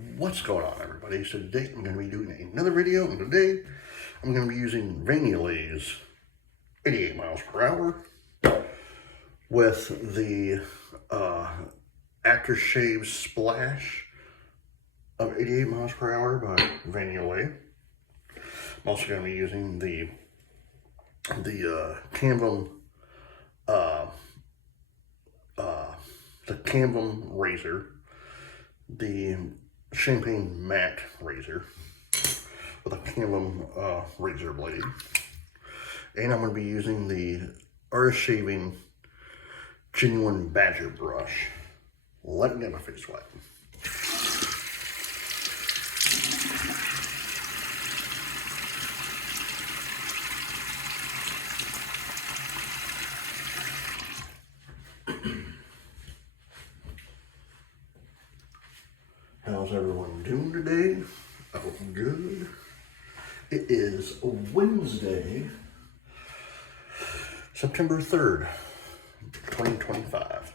What's going on, everybody? So today I'm going to be doing another video, and today I'm going to be using Yulay's 88 miles per hour with the aftershave splash of 88 miles per hour by Yulay. I'm also going to be using the Canvam razor, the champagne matte razor with a Canvam razor blade, and I'm going to be using the Artist Shaving Genuine Badger brush. Let me get my face wet. How's everyone doing today? I hope good. It is Wednesday, September 3rd, 2025.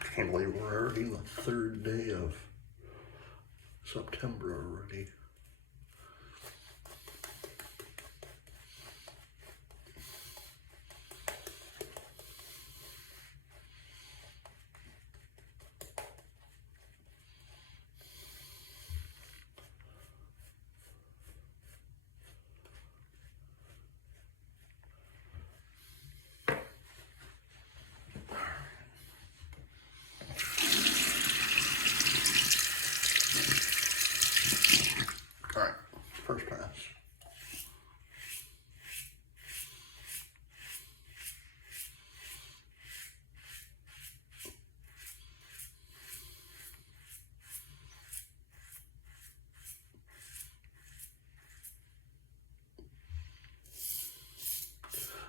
I can't believe we're already the third day of September already. Alright, first pass.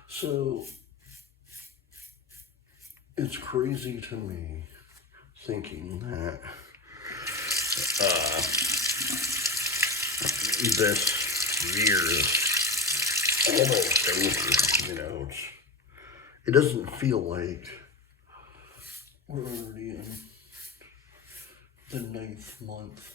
So, it's crazy to me thinking that this year is almost over, you know. It doesn't feel like we're already in the 9th month.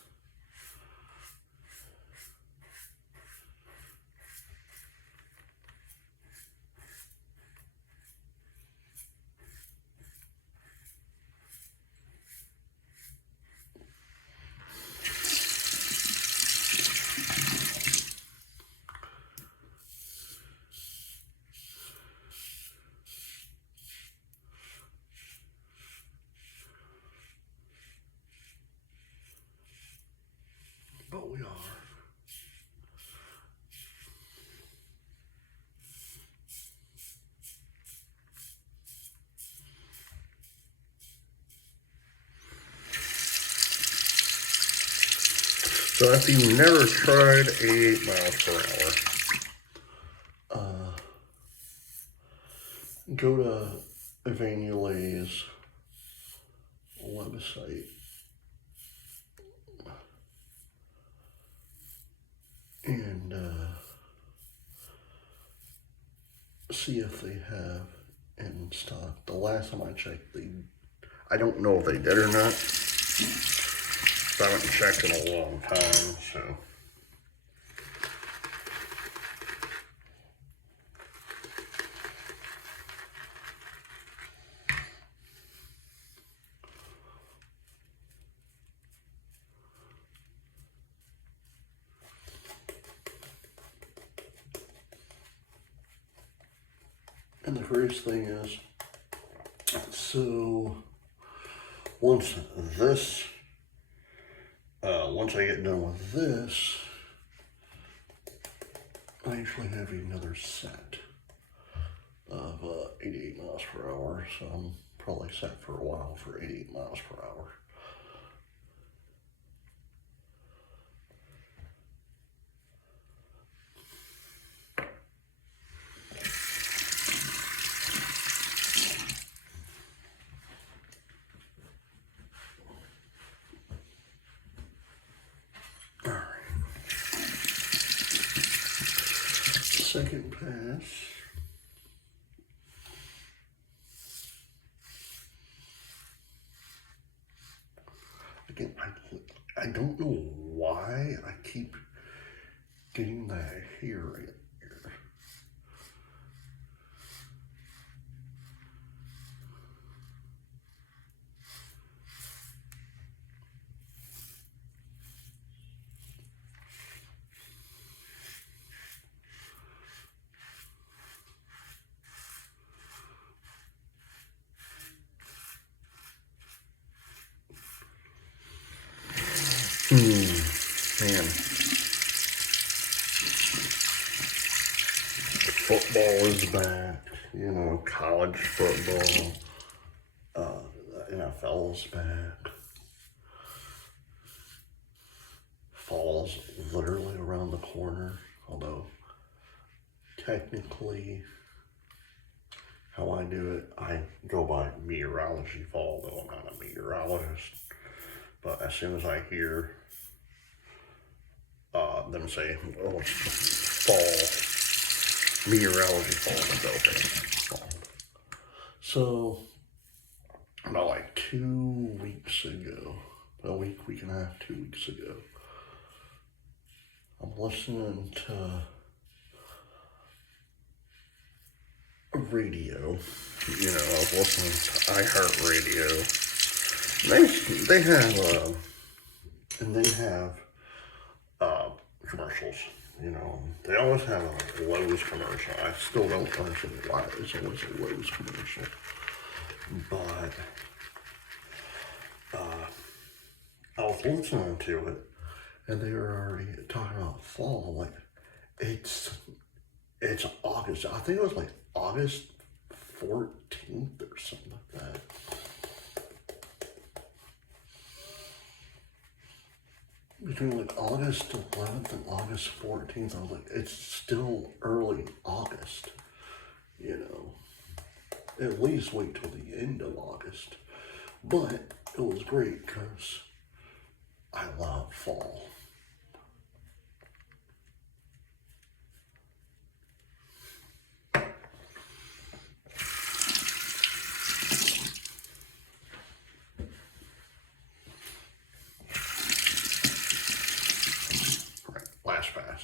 But we are. So if you've never tried 88 miles per hour, go to Yulay's website and see if they have in stock. The last time I checked, I don't know if they did or not. I haven't checked in a long time, so. And the craziest thing is, so once I get done with this, I actually have another set of 88 miles per hour, so I'm probably set for a while for 88 miles per hour. Again, I don't know why I keep getting that hair right here. Man. Football is back, you know, college football, the NFL's back. Fall's literally around the corner, although technically how I do it, I go by meteorology fall, though I'm not a meteorologist. But as soon as I hear them say, oh, it's fall, meteorology fall, I'm like, okay, fall. So, about like 2 weeks ago, a week and a half, 2 weeks ago, I'm listening to radio. You know, I was listening to iHeartRadio. They have commercials. You know, they always have a Lowe's commercial. I still don't understand why there's always a Lowe's commercial. But I was listening to it, and they were already talking about fall. Like, it's August. I think it was like August 14th or something like that. Between like August 11th and August 14th, I was like, it's still early August, you know. At least wait till the end of August. But it was great because I love fall. Last pass.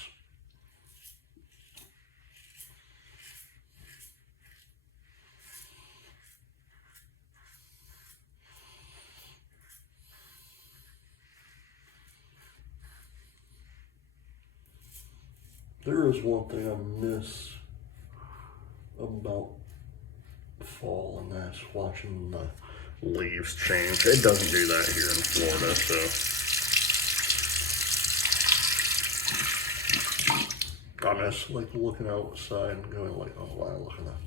There is one thing I miss about fall, and that's watching the leaves change. It doesn't do that here in Florida, so I miss like looking outside and going like, oh wow, look at that.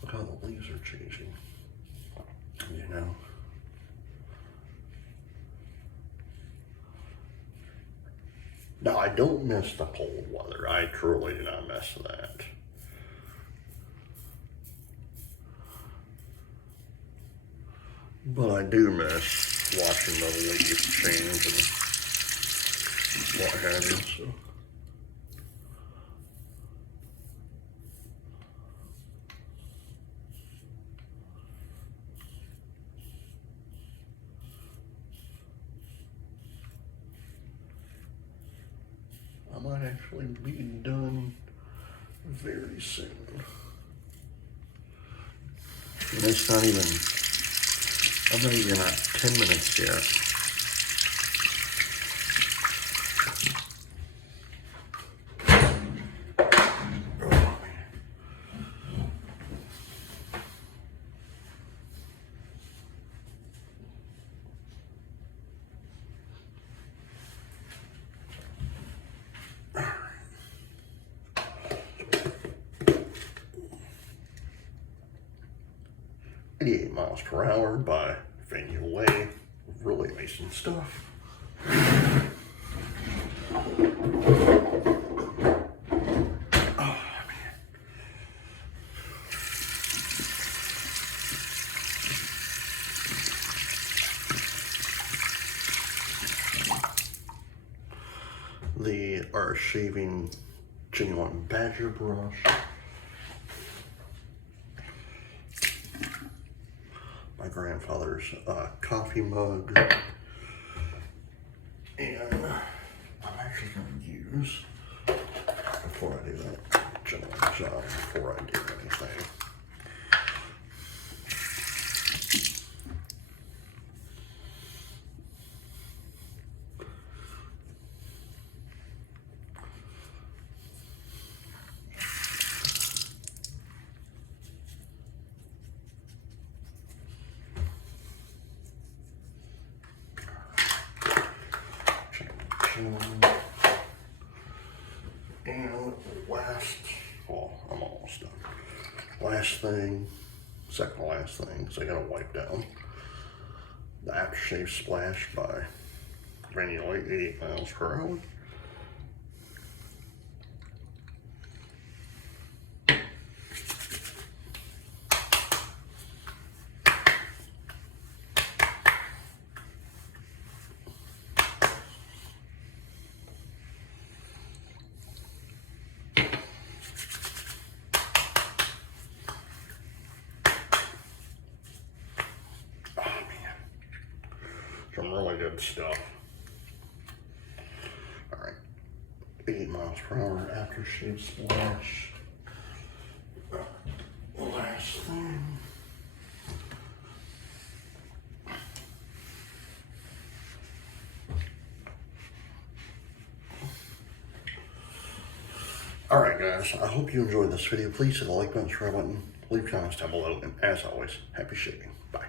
Look how the leaves are changing. You know. No, I don't miss the cold weather. I truly do not miss that. But I do miss watching the leaves change and what have you, so. I might actually be done very soon. And it's not even, I'm not even at 10 minutes yet. "88 Miles Per Hour" by Yulay. Really amazing stuff. They are shaving genuine badger brush. My grandfather's coffee mug. And I'm actually going to use, before I do that, jump on the job before I do anything. And last, well, I'm almost done. Last thing, second to last thing, is I gotta wipe down the aftershave splash by Yulay 88 miles per hour. Some really good stuff. Alright, 8 miles per hour aftershave splash. Last thing. Alright guys, I hope you enjoyed this video. Please hit the like button, subscribe button, leave comments down below, and as always, happy shaving. Bye.